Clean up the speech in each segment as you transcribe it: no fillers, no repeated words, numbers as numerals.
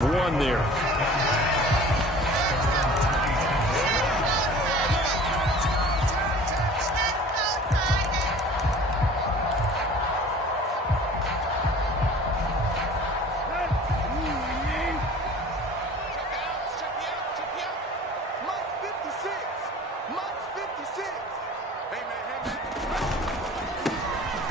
One there.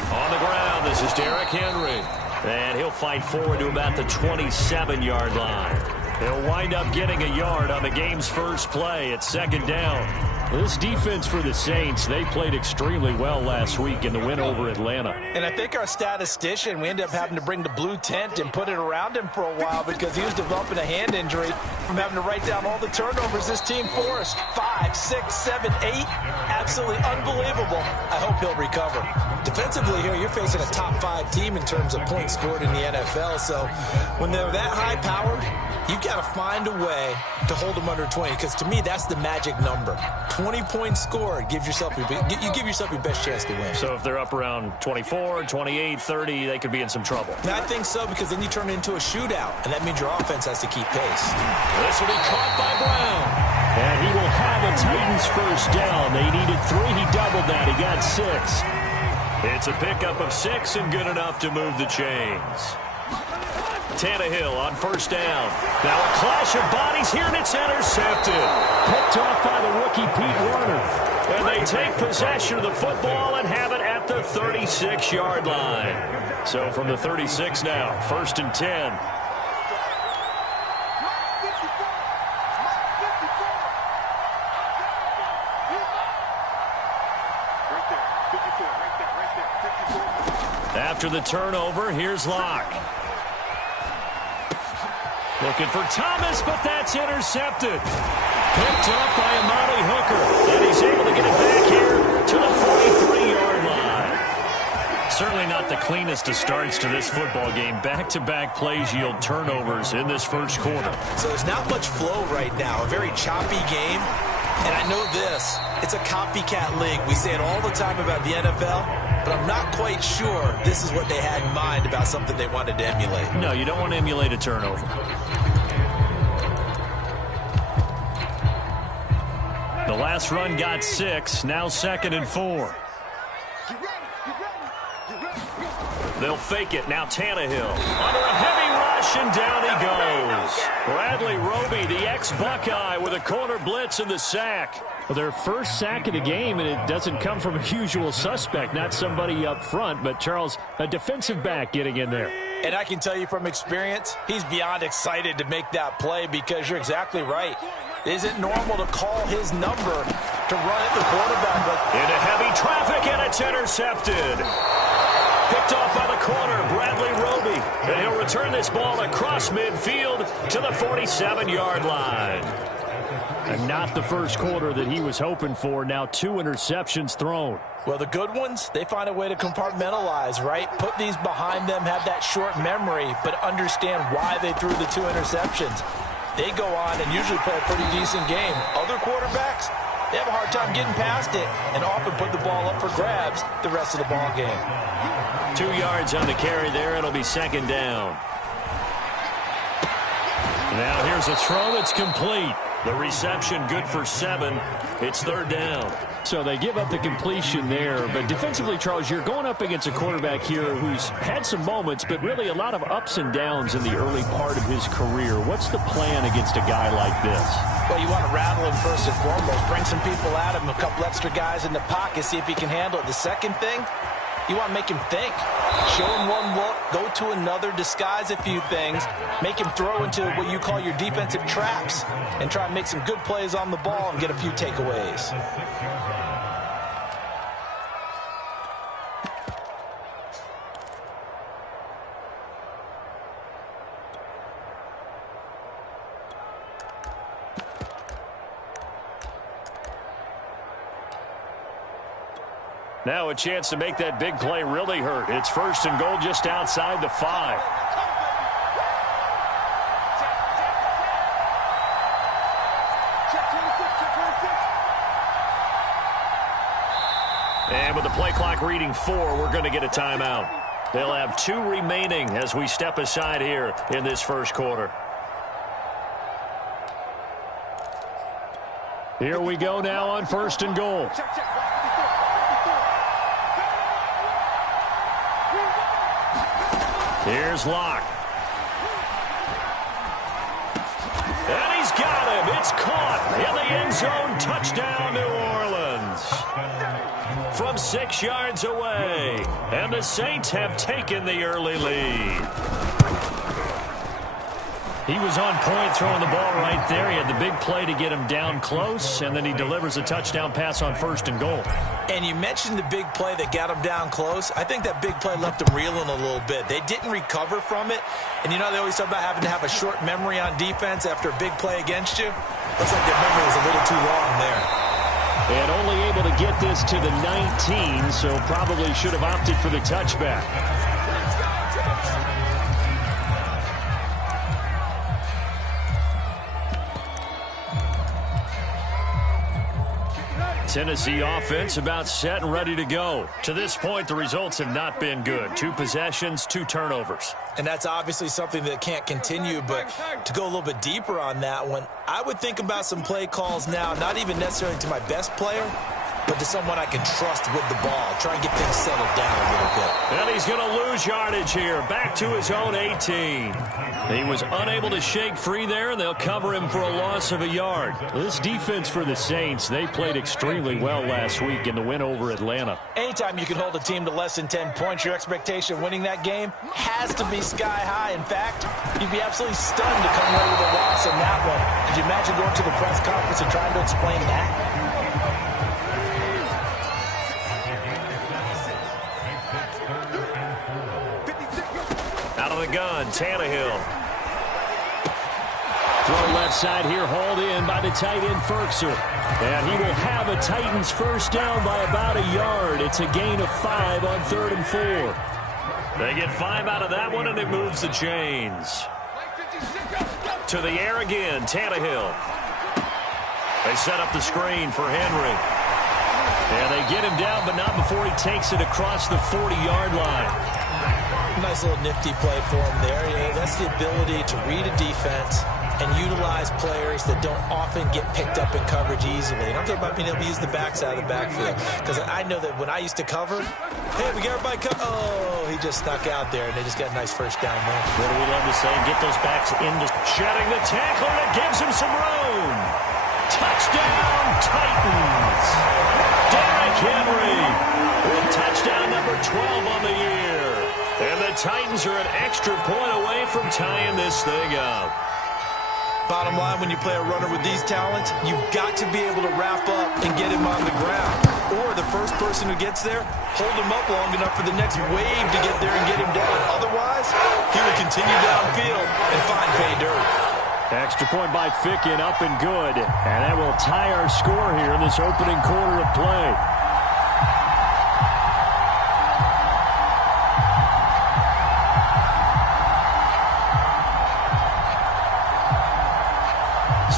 On the ground, this is Derrick Henry. And he'll fight forward to about the 27-yard line. He'll wind up getting a yard on the game's first play at second down. This defense for the Saints, they played extremely well last week in the win over Atlanta. And I think our statistician, we ended up having to bring the blue tent and put it around him for a while because he was developing a hand injury from having to write down all the turnovers this team forced. 5, 6, 7, 8. Absolutely unbelievable. I hope he'll recover. Defensively here, you're facing a top 5 team in terms of points scored in the NFL. So when they're that high-powered, you've got to find a way to hold them under 20, because to me, that's the magic number. 20 points scored, you give yourself your best chance to win. So if they're up around 24, 28, 30, they could be in some trouble. I think so, because then you turn it into a shootout, and that means your offense has to keep pace. This will be caught by Brown. And he will have a Titans first down. They needed 3. He doubled that. He got 6. It's a pickup of 6 and good enough to move the chains. Tannehill on first down. Now a clash of bodies here, and it's intercepted. Picked off by the rookie Pete Werner. And they take possession of the football and have it at the 36-yard line. So from the 36 now, first and 10. After the turnover, here's Locke. Looking for Thomas, but that's intercepted. Picked up by Amani Hooker. And he's able to get it back here to the 43-yard line. Certainly not the cleanest of starts to this football game. Back-to-back plays yield turnovers in this first quarter. So there's not much flow right now. A very choppy game. And I know this. It's a copycat league. We say it all the time about the NFL, but I'm not quite sure this is what they had in mind about something they wanted to emulate. No, you don't want to emulate a turnover. The last run got 6. Now second and 4. They'll fake it. Now Tannehill under a heavy rush, and down he goes. Bradley Roby, the ex-Buckeye, with a corner blitz and the sack. Well, their first sack of the game, and it doesn't come from a usual suspect, not somebody up front, but Charles, a defensive back getting in there. And I can tell you from experience, he's beyond excited to make that play, because you're exactly right. It isn't normal to call his number to run at the quarterback. But into heavy traffic, and it's intercepted. Picked off by the corner, Bradley Roby. And he'll return this ball across midfield to the 47-yard line. And not the first quarter that he was hoping for. Now 2 interceptions thrown. Well, the good ones, they find a way to compartmentalize, right? Put these behind them, have that short memory, but understand why they threw the 2 interceptions. They go on and usually play a pretty decent game. Other quarterbacks, they have a hard time getting past it and often put the ball up for grabs the rest of the ball game. 2 yards on the carry there. It'll be second down. Now here's a throw that's complete. The reception good for 7. It's third down. So they give up the completion there. But defensively, Charles, you're going up against a quarterback here who's had some moments, but really a lot of ups and downs in the early part of his career. What's the plan against a guy like this? Well, you want to rattle him first and foremost. Bring some people at him, a couple extra guys in the pocket, see if he can handle it. The second thing, you want to make him think. Show him one look, go to another, disguise a few things, make him throw into what you call your defensive traps, and try and make some good plays on the ball and get a few takeaways. Now a chance to make that big play really hurt. It's first and goal just outside the 5. And with the play clock reading 4, we're going to get a timeout. They'll have 2 remaining as we step aside here in this first quarter. Here we go now on 1st and goal. Here's Locke. And he's got him. It's caught in the end zone. Touchdown, New Orleans. From 6 yards away. And the Saints have taken the early lead. He was on point throwing the ball right there. He had the big play to get him down close, and then he delivers a touchdown pass on 1st and goal. And you mentioned the big play that got him down close. I think that big play left him reeling a little bit. They didn't recover from it. And you know they always talk about having to have a short memory on defense after a big play against you. Looks like their memory was a little too long there. And only able to get this to the 19, so probably should have opted for the touchback. Tennessee offense about set and ready to go. To this point, the results have not been good. 2 possessions, 2 turnovers. And that's obviously something that can't continue, but to go a little bit deeper on that one, I would think about some play calls now, not even necessarily to my best player, but to someone I can trust with the ball. Try and get things settled down a little bit. And he's going to lose yardage here. Back to his own 18. He was unable to shake free there, and they'll cover him for a loss of a yard. This defense for the Saints, they played extremely well last week in the win over Atlanta. Anytime you can hold a team to less than 10 points, your expectation of winning that game has to be sky high. In fact, you'd be absolutely stunned to come away with a loss in that one. Could you imagine going to the press conference and trying to explain that? Out of the gun, Tannehill. Throw left side here, hauled in by the tight end, Ferkser. And he will have a Titans first down by about a yard. It's a gain of 5 on 3rd and 4. They get 5 out of that one, and it moves the chains. To the air again, Tannehill. They set up the screen for Henry. And they get him down, but not before he takes it across the 40-yard line. Nice little nifty play for him there. You know, that's the ability to read a defense and utilize players that don't often get picked up in coverage easily. And I'm talking about being able to use the backside of the backfield. Because I know that when I used to cover, hey, we got everybody covered. Oh, he just snuck out there, and they just got a nice first down there. What do we love to say? Get those backs into shedding the tackle, and it gives him some room. Touchdown, Titans. Derrick Henry with touchdown number 12 on the year. And the Titans are an extra point away from tying this thing up. Bottom line, when you play a runner with these talents, you've got to be able to wrap up and get him on the ground. Or the first person who gets there, hold him up long enough for the next wave to get there and get him down. Otherwise, he will continue downfield and find pay dirt. Extra point by Ficken, up and good. And that will tie our score here in this opening quarter of play.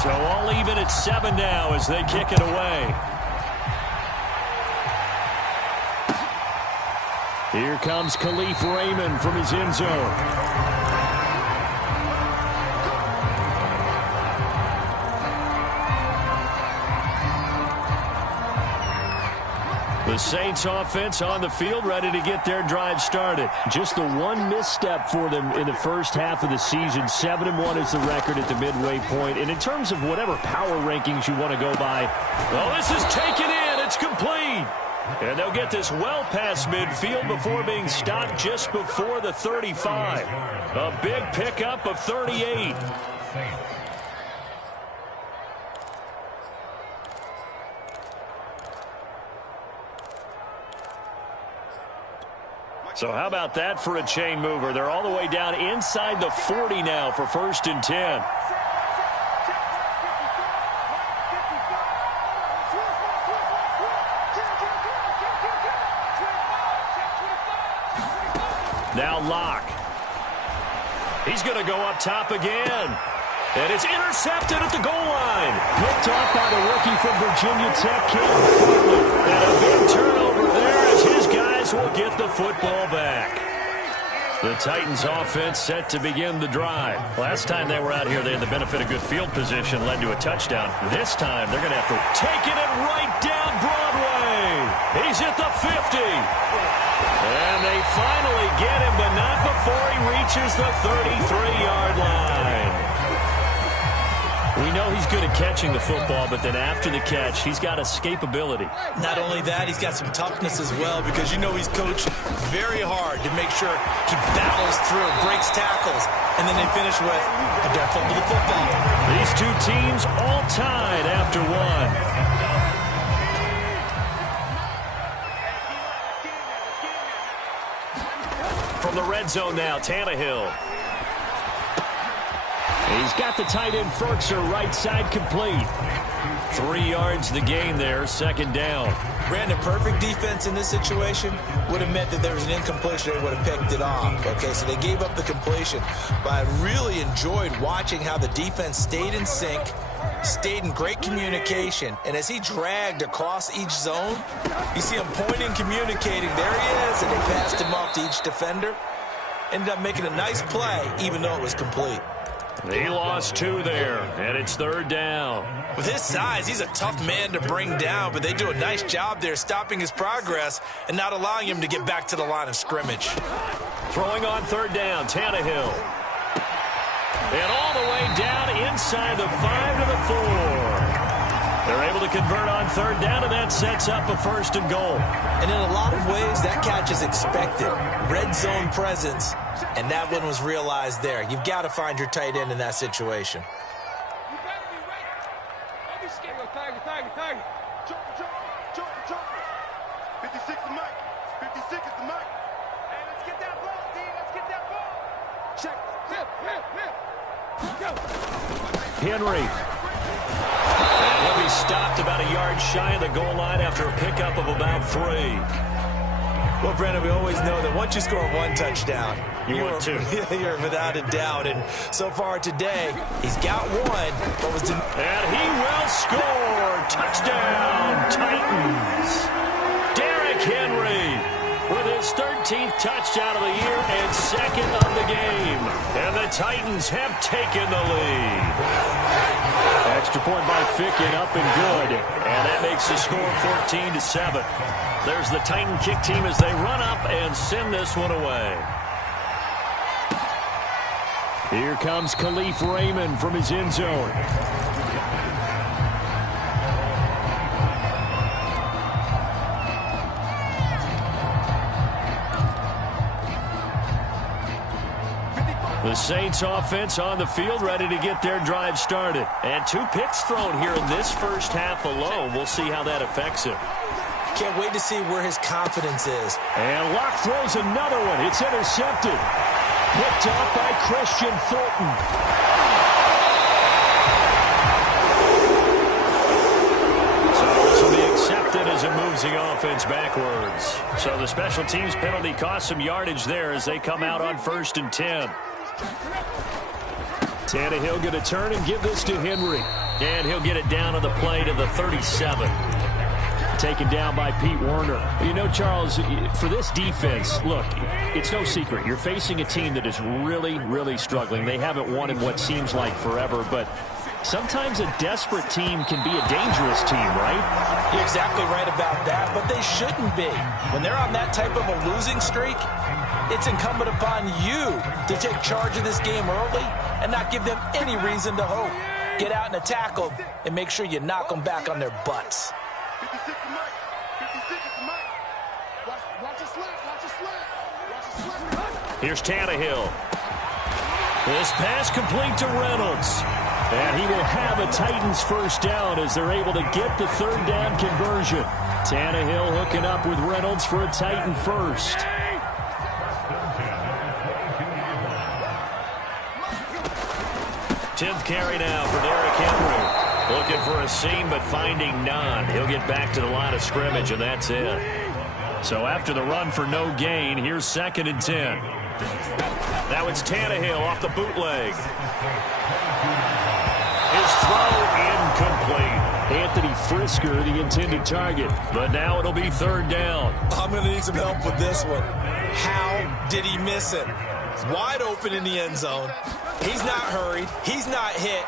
So all even at 7 now as they kick it away. Here comes Khalif Raymond from his end zone. The Saints offense on the field, ready to get their drive started. Just the one misstep for them in the first half of the season. 7-1 is the record at the midway point. And in terms of whatever power rankings you want to go by, well, this is taken in. It's complete. And they'll get this well past midfield before being stopped just before the 35. A big pickup of 38. So how about that for a chain mover? They're all the way down inside the 40 now for 1st and 10. Now Locke. He's going to go up top again. And it's intercepted at the goal line. Picked off by the rookie from Virginia Tech, Caleb Farley. And a big turnover there as his guys will get the football back. The Titans offense set to begin the drive. Last time they were out here, they had the benefit of good field position, led to a touchdown. This time, they're going to have to take it right down Broadway. He's at the 50. And they finally get him, but not before he reaches the 33-yard line. We know he's good at catching the football, but then after the catch, he's got escapability. Not only that, he's got some toughness as well, because you know he's coached very hard to make sure he battles through, breaks tackles, and then they finish with a don't fumble the football. These two teams all tied after one. From the red zone now, Tannehill. He's got the tight end Ferkser right side complete. 3 yards the gain there, second down. Brandon, perfect defense in this situation would have meant that there was an incompletion. They would have picked it off. Okay, so they gave up the completion. But I really enjoyed watching how the defense stayed in sync, stayed in great communication. And as he dragged across each zone, you see him pointing, communicating. There he is, and they passed him off to each defender. Ended up making a nice play, even though it was complete. He lost 2 there, and it's third down. With his size, he's a tough man to bring down, but they do a nice job there stopping his progress and not allowing him to get back to the line of scrimmage. Throwing on third down, Tannehill. And all the way down inside the 5 to the 4. They're able to convert on third down, and that sets up a first and goal. And in a lot of ways, that catch is expected. Red zone presence, and that one was realized there. You've got to find your tight end in that situation. Henry. And he'll be stopped about a yard shy of the goal line after a pickup of about 3. Well, Brandon, we always know that once you score one touchdown, you want 2. You're without a doubt. And so far today, he's got one. And he will score. Touchdown, Titans. Derrick Henry with his 13th touchdown of the year and second of the game. And the Titans have taken the lead. Extra point by Ficken, up and good. And that makes the score 14-7. There's the Titan kick team as they run up and send this one away. Here comes Khalif Raymond from his end zone. The Saints offense on the field, ready to get their drive started. And 2 picks thrown here in this first half alone. We'll see how that affects him. Can't wait to see where his confidence is. And Locke throws another one. It's intercepted. Picked up by Christian Fulton. So this will be accepted as it moves the offense backwards. So the special teams penalty cost some yardage there as they come out on 1st and 10. Tannehill going to turn and give this to Henry. And he'll get it down on the play to the 37. Taken down by Pete Werner. You know, Charles, for this defense, look, it's no secret. You're facing a team that is really, really struggling. They haven't won in what seems like forever, but sometimes a desperate team can be a dangerous team, right? You're exactly right about that, but they shouldn't be. When they're on that type of a losing streak, it's incumbent upon you to take charge of this game early and not give them any reason to hope. Get out and attack them and make sure you knock them back on their butts. 56 to Mike. 56 to Mike. Watch your slant. Watch your slant. Watch your slant. Here's Tannehill. This pass complete to Reynolds. And he will have a Titans first down as they're able to get the third down conversion. Tannehill hooking up with Reynolds for a Titan first. 10th carry now for Derrick Henry. Looking for a seam, but finding none. He'll get back to the line of scrimmage, and that's it. So after the run for no gain, here's 2nd and 10. Now it's Tannehill off the bootleg. His throw incomplete. Anthony Frisker, the intended target. But now it'll be 3rd down. I'm going to need some help with this one. How did he miss it? wide open in the end zone. He's not hurried. He's not hit.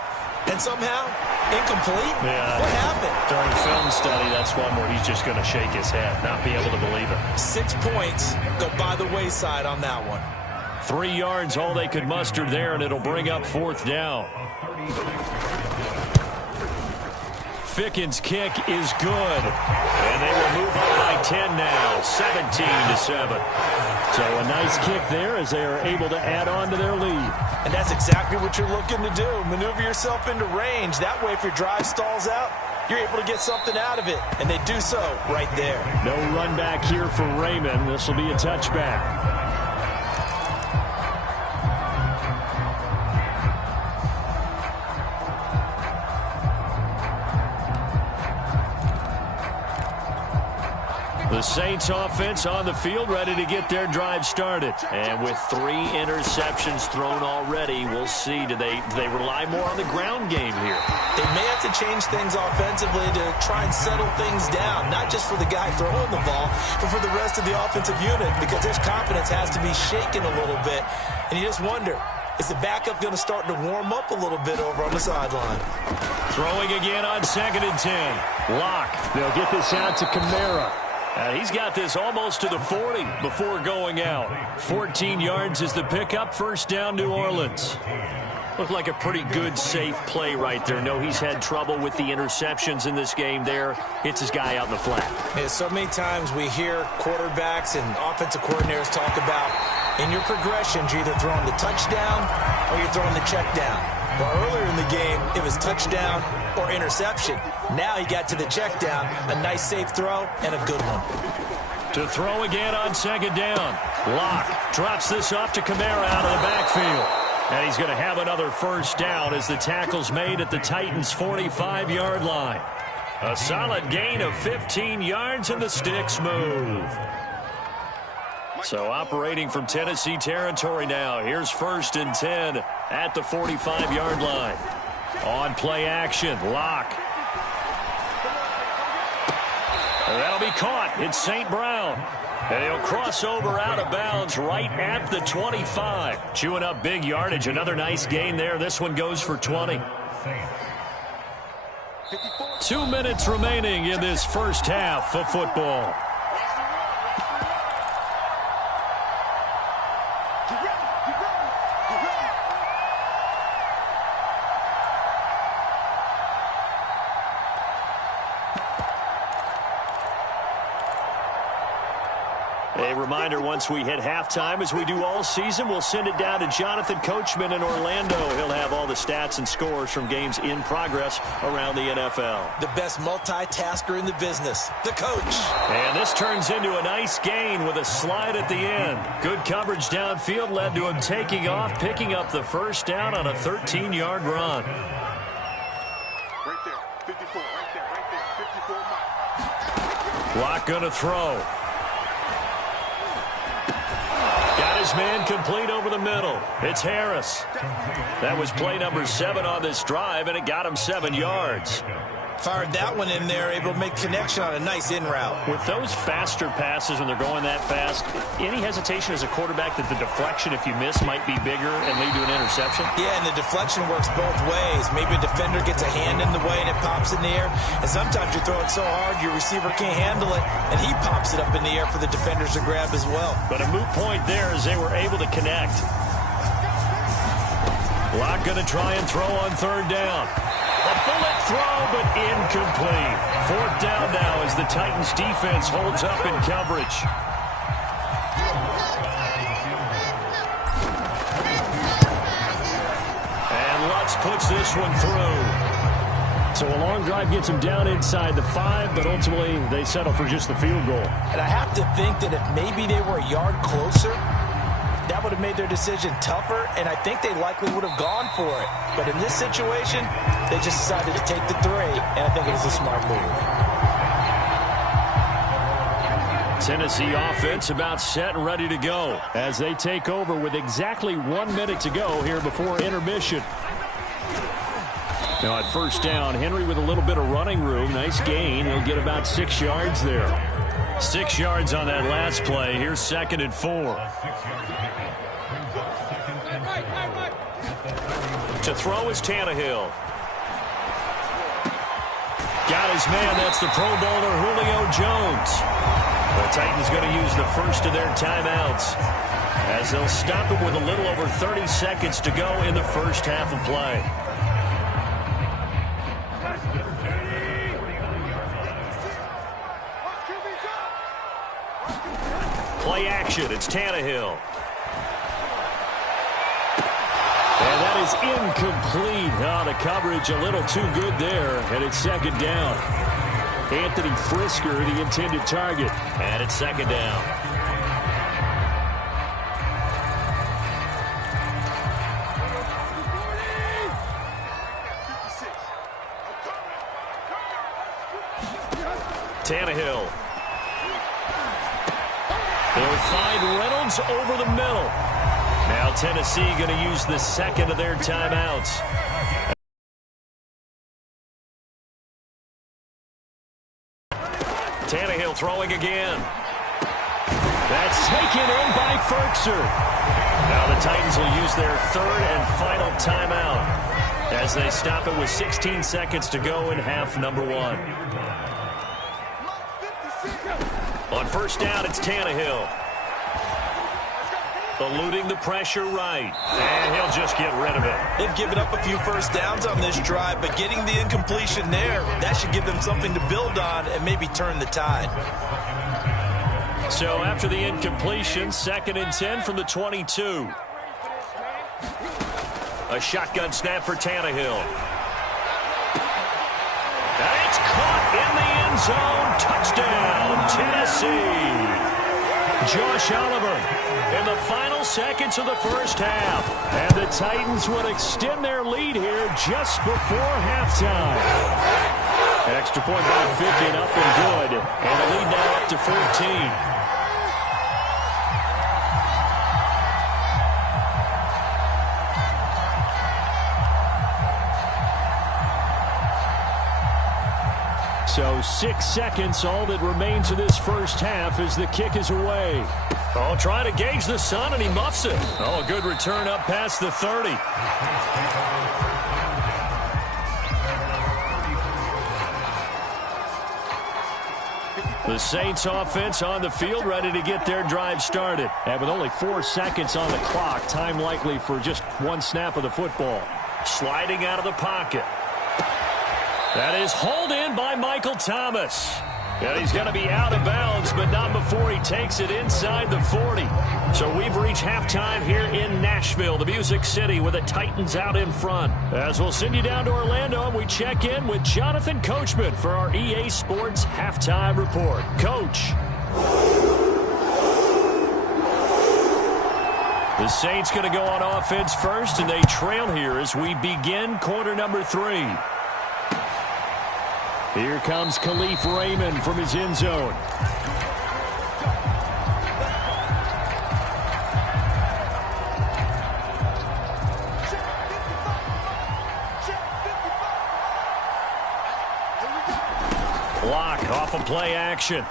And somehow, incomplete? Yeah. What happened? During film study, that's one where he's just going to shake his head, not be able to believe it. 6 points go by the wayside on that one. 3 yards, all they could muster there, and it'll bring up 4th down. Fickens' kick is good. And they will move up by 10 now, 17-7. So a nice kick there as they are able to add on to their lead. And that's exactly what you're looking to do. Maneuver yourself into range. That way, if your drive stalls out, you're able to get something out of it. And they do so right there. No run back here for Raymond. This will be a touchback. The Saints offense on the field, ready to get their drive started. And with 3 interceptions thrown already, we'll see. Do they rely more on the ground game here? They may have to change things offensively to try and settle things down, not just for the guy throwing the ball, but for the rest of the offensive unit, because their confidence has to be shaken a little bit. And you just wonder, is the backup going to start to warm up a little bit over on the sideline? Throwing again on 2nd and 10. Lock. They'll get this out to Kamara. He's got this almost to the 40 before going out. 14 yards is the pickup. 1st down, New Orleans. Looked like a pretty good, safe play right there. No, he's had trouble with the interceptions in this game there. Hits his guy out in the flat. Yeah, so many times we hear quarterbacks and offensive coordinators talk about in your progressions, you're either throwing the touchdown or you're throwing the check down. Well, earlier in the game, it was touchdown or interception. Now he got to the check down, a nice safe throw, and a good one. To throw again on 2nd down. Lock drops this off to Kamara out of the backfield. And he's going to have another 1st down as the tackle's made at the Titans' 45-yard line. A solid gain of 15 yards, and the sticks move. So operating from Tennessee territory now. Here's 1st and 10 at the 45-yard line. On play action, Lock. That'll be caught. It's St. Brown. And he'll cross over out of bounds right at the 25. Chewing up big yardage. Another nice gain there. This one goes for 20. 2 minutes remaining in this first half of football. A reminder, once we hit halftime, as we do all season, we'll send it down to Jonathan Coachman in Orlando. He'll have all the stats and scores from games in progress around the NFL. The best multitasker in the business, the coach. And this turns into a nice gain with a slide at the end. Good coverage downfield led to him taking off, picking up the 1st down on a 13-yard run. Right there, 54, right there, 54 miles. Lock going to throw. Got his man complete over the middle. It's Harris. That was play number 7 on this drive, and it got him 7 yards. Fired that one in there, able to make connection on a nice in route. With those faster passes when they're going that fast, any hesitation as a quarterback that the deflection, if you miss, might be bigger and lead to an interception? Yeah, and the deflection works both ways. Maybe a defender gets a hand in the way and it pops in the air. And sometimes you throw it so hard your receiver can't handle it, and he pops it up in the air for the defenders to grab as well. But a moot point there as they were able to connect. Lock going to try and throw on 3rd down. A bullet throw, but incomplete. 4th down now as the Titans defense holds up in coverage. And Lutz puts this one through. So a long drive gets them down inside the 5, but ultimately they settle for just the field goal. And I have to think that if maybe they were a yard closer, that would have made their decision tougher, and I think they likely would have gone for it. But in this situation, they just decided to take the 3, and I think it was a smart move. Tennessee offense about set and ready to go as they take over with exactly 1 minute to go here before intermission. Now at 1st down, Henry with a little bit of running room. Nice gain. He'll get about 6 yards there. 6 yards on that last play. Here's 2nd and 4. To throw is Tannehill. Got his man. That's the Pro Bowler Julio Jones. The Titans going to use the first of their timeouts as they'll stop it with a little over 30 seconds to go in the first half of play. Play action. It's Tannehill. And that is incomplete. Oh, the coverage a little too good there, and it's second down. Anthony Frisker, the intended target. And it's second down. Tannehill. They'll find Reynolds over the middle. Now Tennessee going to use the second of their timeouts. Tannehill throwing again. That's taken in by Ferkser. Now the Titans will use their third and final timeout as they stop it with 16 seconds to go in half number one. On first down, it's Tannehill. Eluding the pressure right. And he'll just get rid of it. They've given up a few first downs on this drive, but getting the incompletion there, that should give them something to build on and maybe turn the tide. So after the incompletion, 2nd and 10 from the 22. A shotgun snap for Tannehill. And it's caught in the end zone. Touchdown, Tennessee. Josh Oliver in the final seconds of the first half. And the Titans would extend their lead here just before halftime. Extra point by Ficken, up and good. And the lead now up to 14. So 6 seconds, all that remains of this first half as the kick is away. Oh, trying to gauge the sun, and he muffs it. Oh, a good return up past the 30. The Saints offense on the field, ready to get their drive started. And with only 4 seconds on the clock, time likely for just one snap of the football. Sliding out of the pocket. That is hauled in by Michael Thomas. And he's going to be out of bounds, but not before he takes it inside the 40. So we've reached halftime here in Nashville, the Music City, with the Titans out in front. As we'll send you down to Orlando, and we check in with Jonathan Coachman for our EA Sports Halftime Report. Coach. The Saints going to go on offense first, and they trail here as we begin quarter number 3. Here comes Khalif Raymond from his end zone. Block off of play action.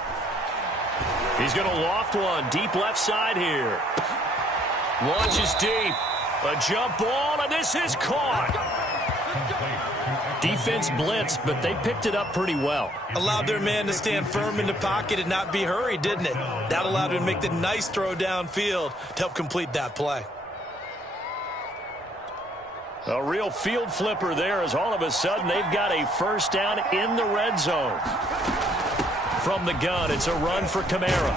He's going to loft one deep left side here. Launches deep. A jump ball, and this is caught. Defense blitzed, but they picked it up pretty well. Allowed their man to stand firm in the pocket and not be hurried, didn't it? That allowed him to make the nice throw downfield to help complete that play. A real field flipper there as all of a sudden they've got a first down in the red zone. From the gun, it's a run for Kamara.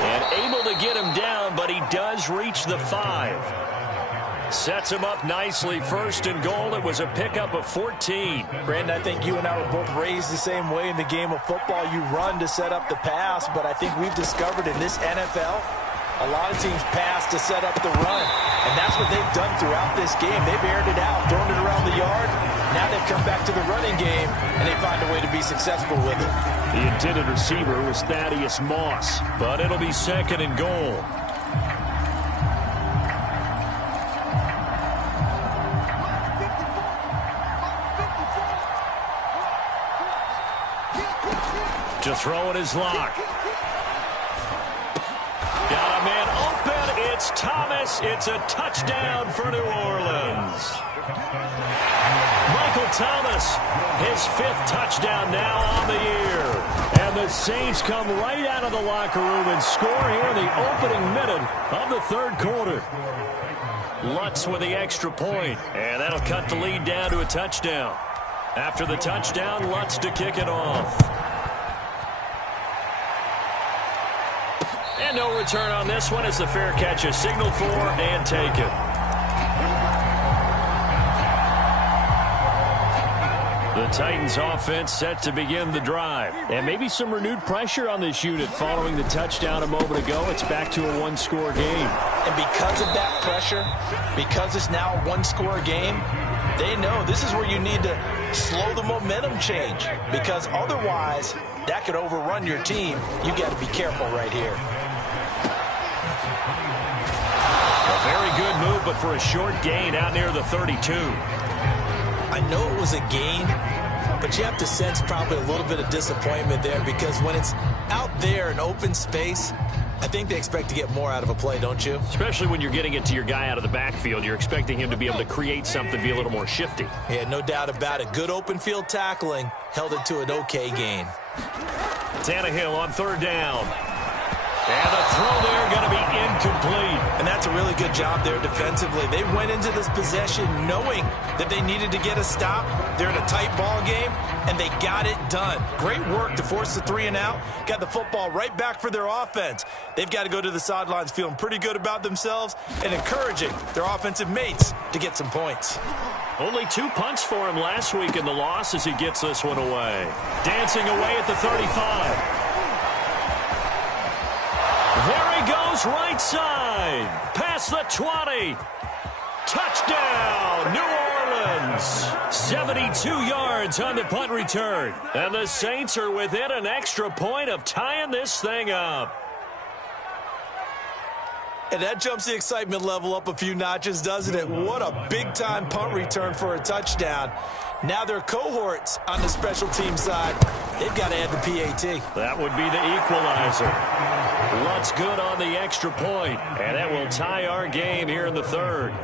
And able to get him down, but he does reach the 5. Sets him up nicely. First and goal. It was a pickup of 14. Brandon, I think you and I were both raised the same way in the game of football. You run to set up the pass, but I think we've discovered in this NFL, a lot of teams pass to set up the run. And that's what they've done throughout this game. They've aired it out, thrown it around the yard. Now they've come back to the running game, and they find a way to be successful with it. The intended receiver was Thaddeus Moss, but it'll be second and goal. To throw it is Locke. Got a man open. It's Thomas. It's a touchdown for New Orleans. Michael Thomas, his 5th touchdown now on the year. And the Saints come right out of the locker room and score here in the opening minute of the 3rd quarter. Lutz with the extra point, and that'll cut the lead down to a touchdown. After the touchdown, Lutz to kick it off. And no return on this one as the fair catch is signaled for and taken. The Titans offense set to begin the drive. And maybe some renewed pressure on this unit following the touchdown a moment ago. It's back to a one-score game. And because of that pressure, because it's now a one-score game, they know this is where you need to slow the momentum change. Because otherwise, that could overrun your team. You got to be careful right here. A very good move, but for a short gain out near the 32. I know it was a gain, but you have to sense probably a little bit of disappointment there because when it's out there in open space, I think they expect to get more out of a play, don't you? Especially when you're getting it to your guy out of the backfield. You're expecting him to be able to create something, be a little more shifty. Yeah, no doubt about it. Good open field tackling held it to an okay gain. Tannehill on 3rd down. And the throw there going to be incomplete. And that's a really good job there defensively. They went into this possession knowing that they needed to get a stop. They're in a tight ball game, and they got it done. Great work to force the 3 and out. Got the football right back for their offense. They've got to go to the sidelines feeling pretty good about themselves and encouraging their offensive mates to get some points. Only 2 punts for him last week in the loss as he gets this one away. Dancing away at the 35. There he goes, right side. Past the 20. Touchdown, New Orleans. 72 yards on the punt return. And the Saints are within an extra point of tying this thing up. And that jumps the excitement level up a few notches, doesn't it? What a big-time punt return for a touchdown. Now their cohorts on the special team side, they've got to add the PAT. That would be the equalizer. Lutz good on the extra point, and that will tie our game here in the 3rd.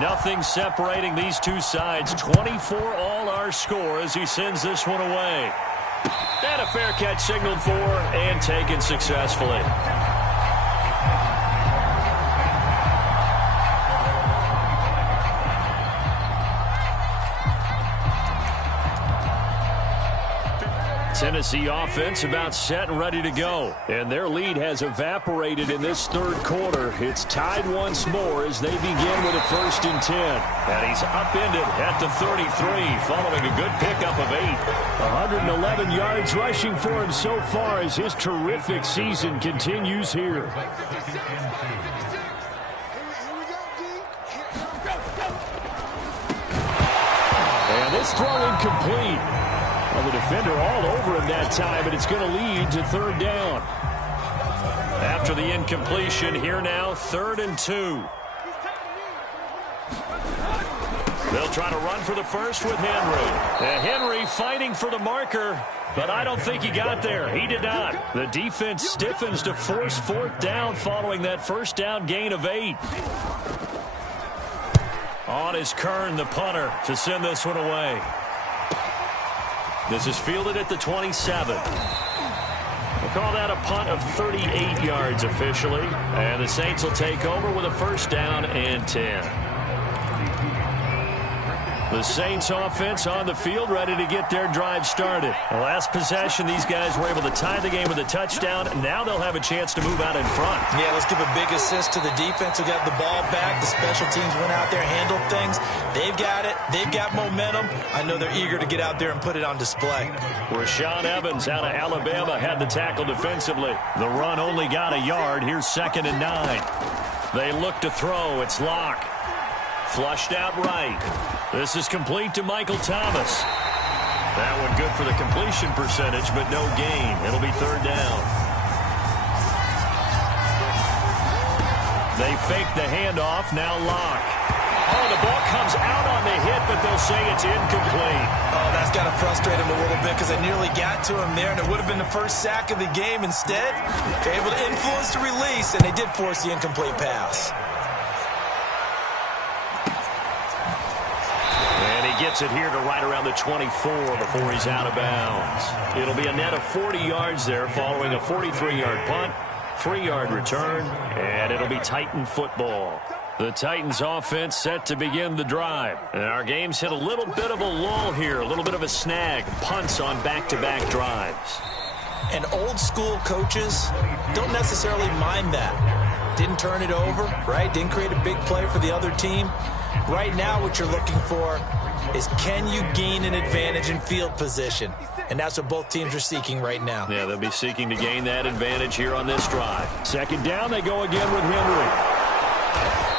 Nothing separating these two sides. 24 all our score as he sends this one away. And a fair catch signaled for and taken successfully. Tennessee offense about set and ready to go. And their lead has evaporated in this 3rd quarter. It's tied once more as they begin with a 1st and 10. And he's upended at the 33 following a good pickup of 8. 111 yards rushing for him so far as his terrific season continues here. And this throw incomplete. Well, the defender all over him that time, and it's going to lead to 3rd down. After the incompletion, here now, 3rd and 2. They'll try to run for the first with Henry. Henry fighting for the marker, but I don't think he got there. He did not. The defense stiffens to force 4th down following that 1st down gain of 8. On is Kern, the punter, to send this one away. This is fielded at the 27. We'll call that a punt of 38 yards officially. And the Saints will take over with a 1st down and 10. The Saints offense on the field ready to get their drive started. The last possession, these guys were able to tie the game with a touchdown. Now they'll have a chance to move out in front. Yeah, let's give a big assist to the defense who got the ball back. The special teams went out there, handled things. They've got it. They've got momentum. I know they're eager to get out there and put it on display. Rashaan Evans out of Alabama had the tackle defensively. The run only got a yard. Here's 2nd and 9. They look to throw. It's Locke. Flushed out right. This is complete to Michael Thomas. That one good for the completion percentage, but no gain. It'll be 3rd down. They fake the handoff. Now Locke. Oh, the ball comes out on the hit, but they'll say it's incomplete. Oh, that's got to frustrate him a little bit because they nearly got to him there, and it would have been the first sack of the game. Instead, they're able to influence the release, and they did force the incomplete pass. And he gets it here to right around the 24 before he's out of bounds. It'll be a net of 40 yards there following a 43-yard punt, 3-yard return, and it'll be Titan football. The Titans offense set to begin the drive. And our game's hit a little bit of a lull here, a little bit of a snag, punts on back-to-back drives. And old school coaches don't necessarily mind that. Didn't turn it over, right? Didn't create a big play for the other team. Right now what you're looking for is can you gain an advantage in field position? And that's what both teams are seeking right now. Yeah, they'll be seeking to gain that advantage here on this drive. Second down, they go again with Henry.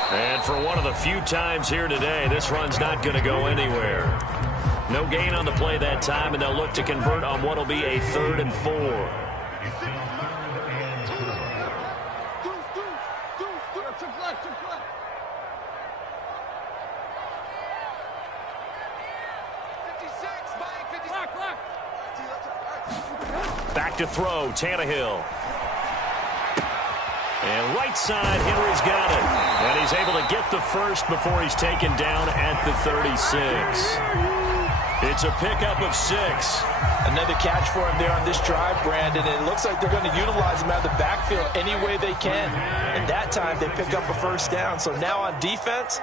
And for one of the few times here today, this run's not going to go anywhere. No gain on the play that time, and they'll look to convert on what will be a 3rd and 4. Back to throw, Tannehill. And right side, Henry's got it. And he's able to get the first before he's taken down at the 36. It's a pickup of 6. Another catch for him there on this drive, Brandon. And it looks like they're going to utilize him out of the backfield any way they can. And that time, they pick up a first down. So now on defense,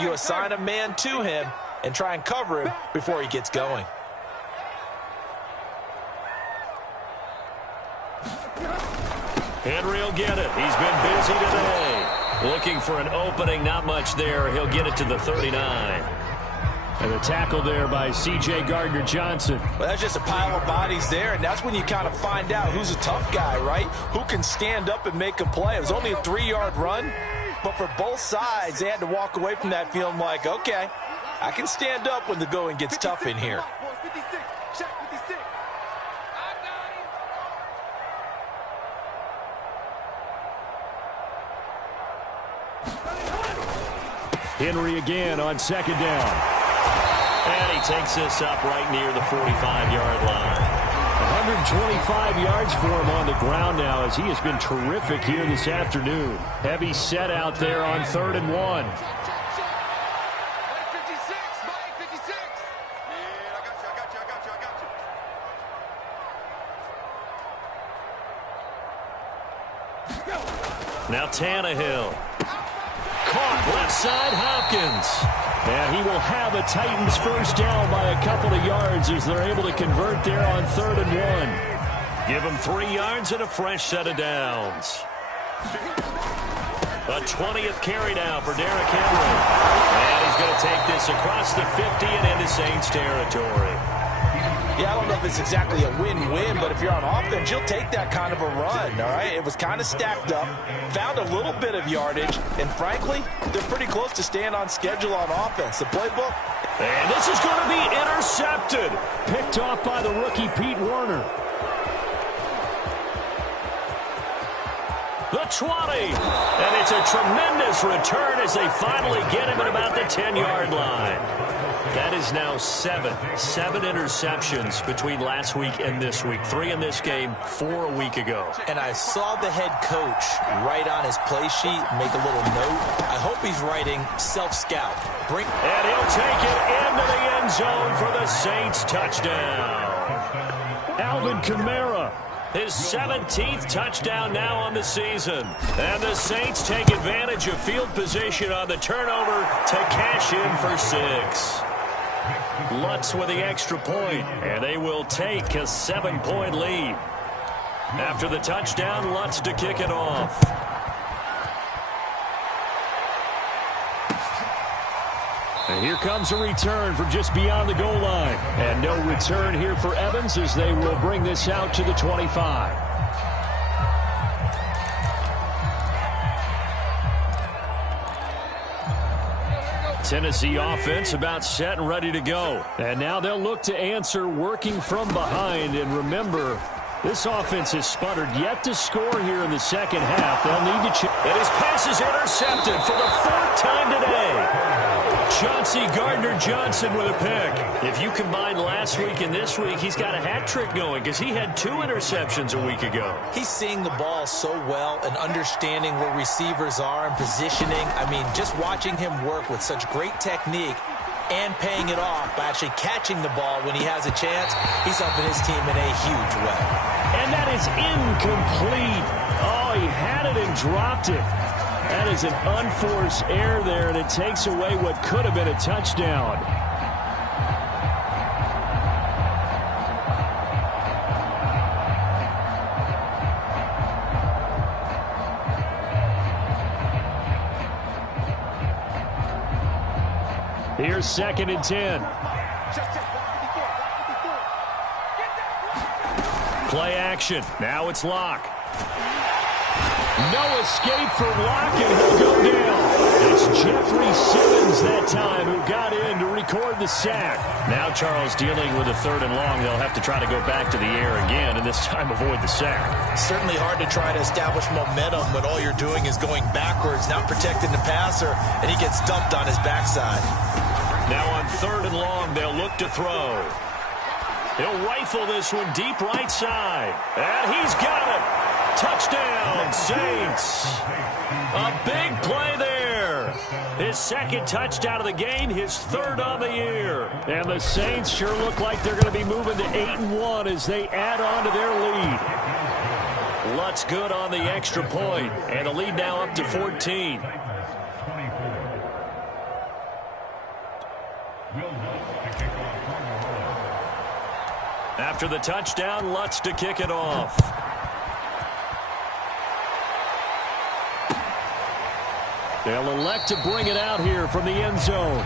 you assign a man to him and try and cover him before he gets going. Henry will get it. He's been busy today. Looking for an opening, not much there. He'll get it to the 39. And a tackle there by C.J. Gardner-Johnson. Well, that's just a pile of bodies there, and that's when you kind of find out who's a tough guy, right? Who can stand up and make a play. It was only a 3-yard run, but for both sides, they had to walk away from that feeling like, okay, I can stand up when the going gets tough in here. Henry again on second down. And he takes this up right near the 45-yard line. 125 yards for him on the ground now as he has been terrific here this afternoon. Heavy set out there on 3rd and 1. Now Tannehill. Caught left side, Hopkins. And he will have a Titans first down by a couple of yards as they're able to convert there on 3rd and 1. Give him 3 yards and a fresh set of downs. A 20th carry now for Derrick Henry. And he's going to take this across the 50 and into Saints territory. Yeah, I don't know if it's exactly a win-win, but if you're on offense, you'll take that kind of a run, all right? It was kind of stacked up, found a little bit of yardage, and frankly, they're pretty close to staying on schedule on offense. The playbook. And this is going to be intercepted. Picked off by the rookie Pete Werner. The 20. And it's a tremendous return as they finally get him at about the 10-yard line. That is now 7 interceptions between last week and this week. 3 in this game, 4 a week ago. And I saw the head coach write on his play sheet, make a little note. I hope he's writing self-scout. And he'll take it into the end zone for the Saints touchdown. Alvin Kamara. His 17th touchdown now on the season. And the Saints take advantage of field position on the turnover to cash in for 6. Lutz with the extra point, and they will take a 7-point lead. After the touchdown, Lutz to kick it off. And here comes a return from just beyond the goal line. And no return here for Evans as they will bring this out to the 25. Tennessee offense about set and ready to go. And now they'll look to answer working from behind. And remember, this offense has sputtered yet to score here in the second half. They'll need to check. And his pass is intercepted for the 4th time today. Chauncey Gardner-Johnson with a pick. If you combine last week and this week, he's got a hat trick going because he had 2 interceptions a week ago. He's seeing the ball so well and understanding where receivers are and positioning. I mean, just watching him work with such great technique and paying it off by actually catching the ball when he has a chance, he's helping his team in a huge way. And that is incomplete. Oh, he had it and dropped it. That is an unforced error there, and it takes away what could have been a touchdown. Here's 2nd and 10. Play action. Now it's Locke. No escape for Locke, and he'll go down. It's Jeffrey Simmons that time who got in to record the sack. Now Charles dealing with a 3rd and long. They'll have to try to go back to the air again, and this time avoid the sack. Certainly hard to try to establish momentum when all you're doing is going backwards, not protecting the passer, and he gets dumped on his backside. Now on 3rd and long, they'll look to throw. He'll rifle this one deep right side. And he's got it. Touchdown, Saints. A big play there. His 2nd touchdown of the game, his 3rd on the year. And the Saints sure look like they're going to be moving to 8-1 as they add on to their lead. Lutz good on the extra point, and the lead now up to 14. After the touchdown, Lutz to kick it off. They'll elect to bring it out here from the end zone.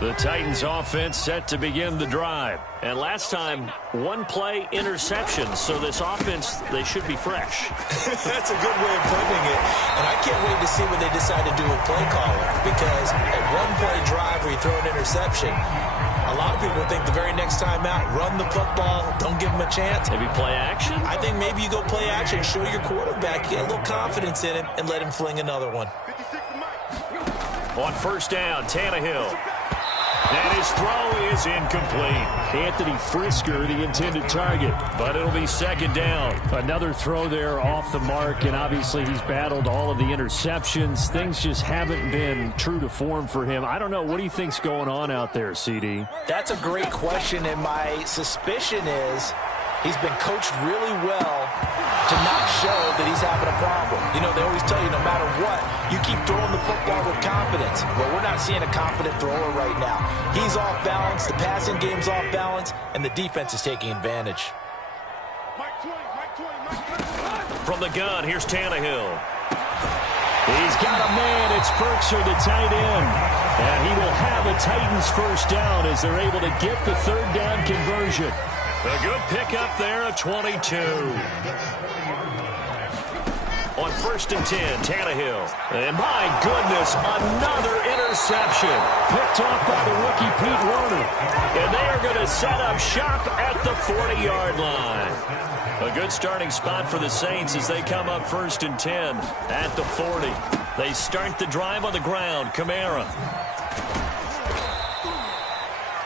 The Titans offense set to begin the drive. And last time, 1-play interception. So this offense, they should be fresh. That's a good way of putting it. And I can't wait to see what they decide to do with play calling. Because a 1-play drive where you throw an interception, a lot of people think the very next time out, run the football, don't give them a chance. Maybe play action? I think maybe you go play action, show your quarterback, get a little confidence in him, and let him fling another one. On 1st down, Tannehill. And his throw is incomplete. Anthony Frisker, the intended target, but it'll be 2nd down. Another throw there off the mark, and obviously he's battled all of the interceptions. Things just haven't been true to form for him. I don't know. What do you think's going on out there, CD? That's a great question, and my suspicion is he's been coached really well to not show that he's having a problem. You know, they always tell you no matter what, you keep throwing the football with confidence. Well, we're not seeing a confident thrower right now. He's off balance, the passing game's off balance, and the defense is taking advantage. From the gun, here's Tannehill. He's got a man. It's Berkshire, the tight end. And he will have a Titans 1st down as they're able to get the 3rd down conversion. A good pickup there of 22. On 1st and 10, Tannehill. And my goodness, another interception. Picked off by the rookie Pete Werner. And they are going to set up shop at the 40-yard line. A good starting spot for the Saints as they come up 1st and 10 at the 40. They start the drive on the ground. Kamara.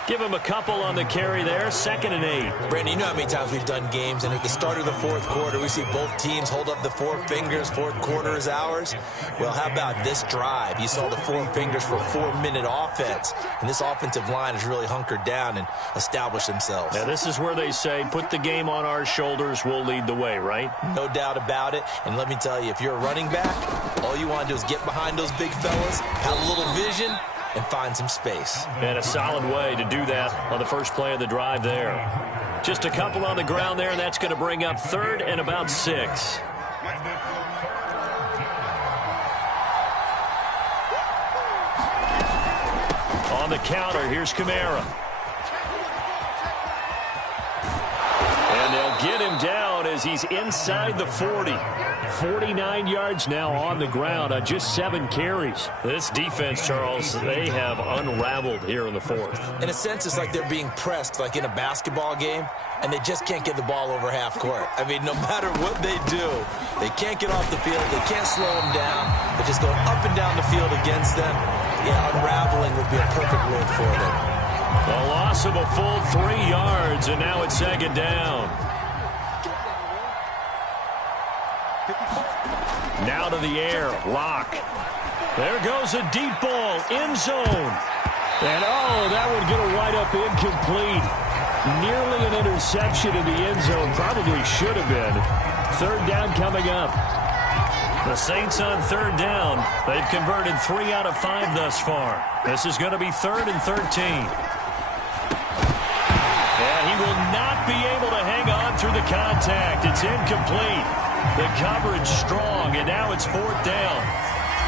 Give him a couple on the carry there. 2nd and 8. Brandon, you know how many times we've done games, and at the start of the 4th quarter, we see both teams hold up the 4 fingers. 4th quarter is ours. Well, how about this drive? You saw the 4 fingers for a 4-minute offense, and this offensive line has really hunkered down and established themselves. Now, this is where they say, put the game on our shoulders, we'll lead the way, right? No doubt about it. And let me tell you, if you're a running back, all you want to do is get behind those big fellas, have a little vision, and find some space. And a solid way to do that on the first play of the drive there. Just a couple on the ground there, and that's going to bring up 3rd and about 6. On the counter, here's Kamara. And they'll get him down as he's inside the 40. 49 yards now on the ground on just 7 carries. This defense, Charles, they have unraveled here in the fourth. In a sense, it's like they're being pressed like in a basketball game, and they just can't get the ball over half court. I mean, no matter what they do, they can't get off the field. They can't slow them down. They're just going up and down the field against them. Yeah, unraveling would be a perfect word for them. A loss of a full 3 yards, and now it's second down. Now to the air, Lock. There goes a deep ball, end zone. And, oh, that would get a wide up incomplete. Nearly an interception in the end zone. Probably should have been. Third down coming up. The Saints on third down. They've converted 3 out of 5 thus far. This is going to be 3rd and 13. And he will not be able to hang on through the contact. It's incomplete. The coverage strong, and now it's 4th down.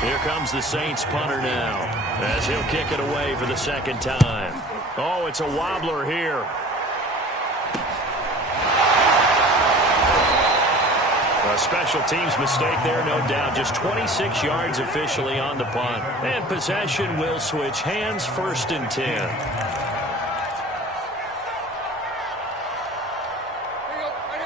Here comes the Saints punter now, as he'll kick it away for the second time. Oh, it's a wobbler here. A special teams mistake there, no doubt. Just 26 yards officially on the punt. And possession will switch hands, 1st and 10.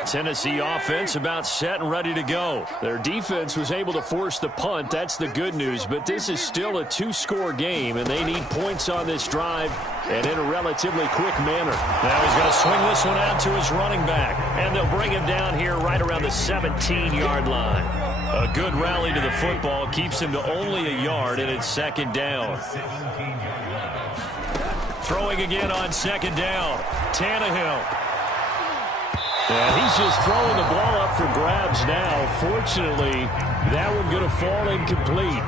Tennessee offense about set and ready to go. Their defense was able to force the punt. That's the good news. But this is still a 2-score game, and they need points on this drive and in a relatively quick manner. Now he's going to swing this one out to his running back, and they'll bring him down here right around the 17-yard line. A good rally to the football keeps him to only a yard, and it's second down. Throwing again on second down. Tannehill. And he's just throwing the ball up for grabs now. Fortunately, that one going to fall incomplete.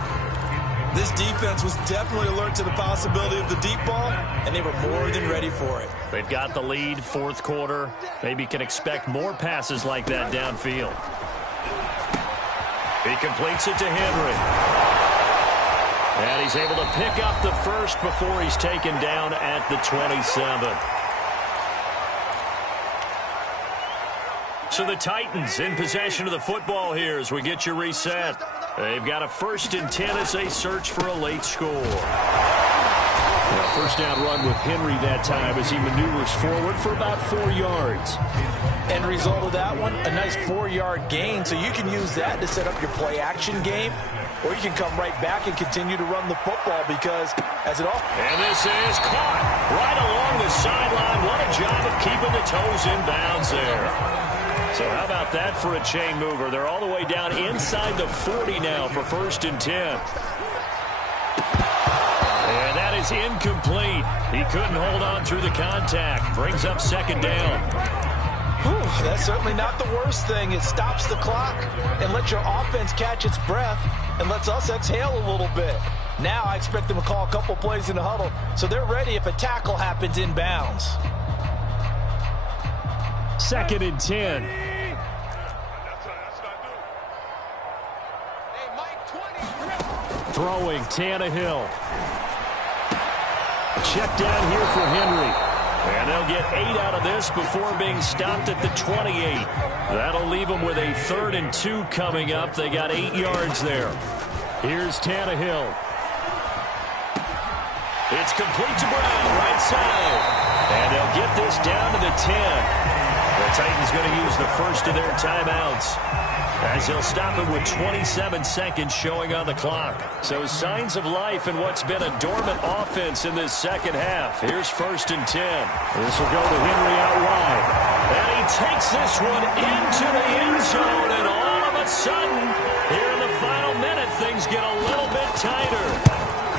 This defense was definitely alert to the possibility of the deep ball, and they were more than ready for it. They've got the lead, 4th quarter. Maybe can expect more passes like that downfield. He completes it to Henry. And he's able to pick up the first before he's taken down at the 27. So the Titans in possession of the football here as we get you reset. They've got a 1st and 10 as they search for a late score. Now, 1st down run with Henry that time as he maneuvers forward for about 4 yards. End result of that one, a nice 4-yard gain. So you can use that to set up your play-action game, or you can come right back and continue to run the football because as it all... And this is caught right along the sideline. What a job of keeping the toes in bounds there. So how about that for a chain mover? They're all the way down inside the 40 now for 1st and 10. And that is incomplete. He couldn't hold on through the contact. Brings up second down. Whew, that's certainly not the worst thing. It stops the clock and lets your offense catch its breath and lets us exhale a little bit. Now I expect them to call a couple plays in the huddle so they're ready if a tackle happens inbounds. 2nd and 10. Throwing Tannehill. Check down here for Henry. And they'll get 8 out of this before being stopped at the 28. That'll leave them with a 3rd and 2 coming up. They got 8 yards there. Here's Tannehill. It's complete to Brown, right side. And they'll get this down to the 10. The Titans going to use the first of their timeouts as he'll stop it with 27 seconds showing on the clock. So signs of life in what's been a dormant offense in this second half. Here's 1st and 10. This will go to Henry out wide. And he takes this one into the end zone. And all of a sudden, here in the final minute, things get a little bit tighter.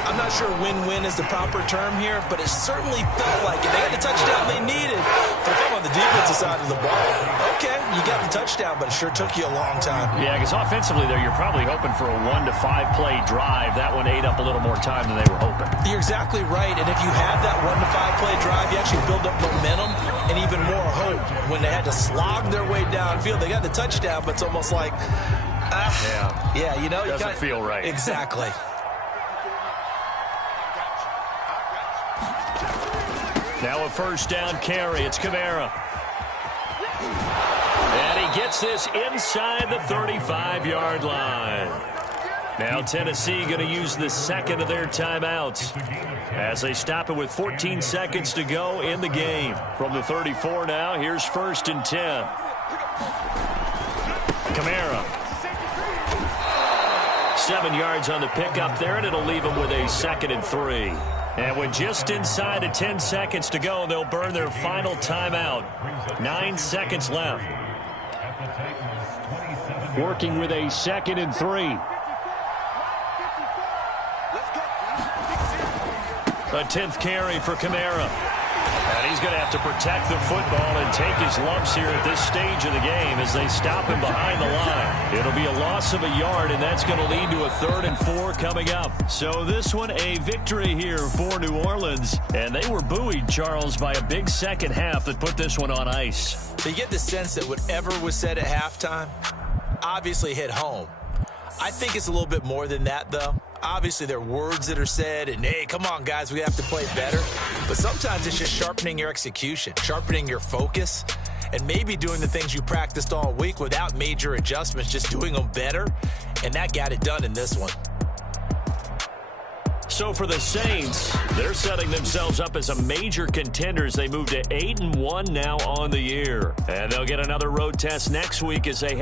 I'm not sure win-win is the proper term here, but it certainly felt like it. They had the touchdown they needed. But if I'm on the defensive side of the ball, okay, you got the touchdown, but it sure took you a long time. Yeah, because offensively there, you're probably hoping for a 1 to 5 play drive. That one ate up a little more time than they were hoping. You're exactly right, and if you have that 1 to 5 play drive, you actually build up momentum and even more hope. When they had to slog their way downfield, they got the touchdown, but it's almost like, yeah, you know. Doesn't feel right. Exactly. Now a 1st down carry. It's Kamara. And he he gets this inside the 35-yard line. Now Tennessee going to use the second of their timeouts as they stop it with 14 seconds to go in the game. From the 34 now, here's 1st and 10. Kamara. 7 yards on the pickup there, and it'll leave them with a 2nd and 3. And with just inside of 10 seconds to go, they'll burn their final timeout. 9 seconds left. Working with a 2nd and 3. A 10th carry for Kamara. And he's going to have to protect the football and take his lumps here at this stage of the game as they stop him behind the line. It'll be a loss of a yard, and that's going to lead to a 3rd and 4 coming up. So this one, a victory here for New Orleans. And they were buoyed, Charles, by a big second half that put this one on ice. So you get the sense that whatever was said at halftime obviously hit home. I think it's a little bit more than that, though. Obviously, there are words that are said, and, hey, come on, guys, we have to play better. But sometimes it's just sharpening your execution, sharpening your focus, and maybe doing the things you practiced all week without major adjustments, just doing them better. And that got it done in this one. So for the Saints, they're setting themselves up as a major contenders. They move to 8-1 now on the year. And they'll get another road test next week as they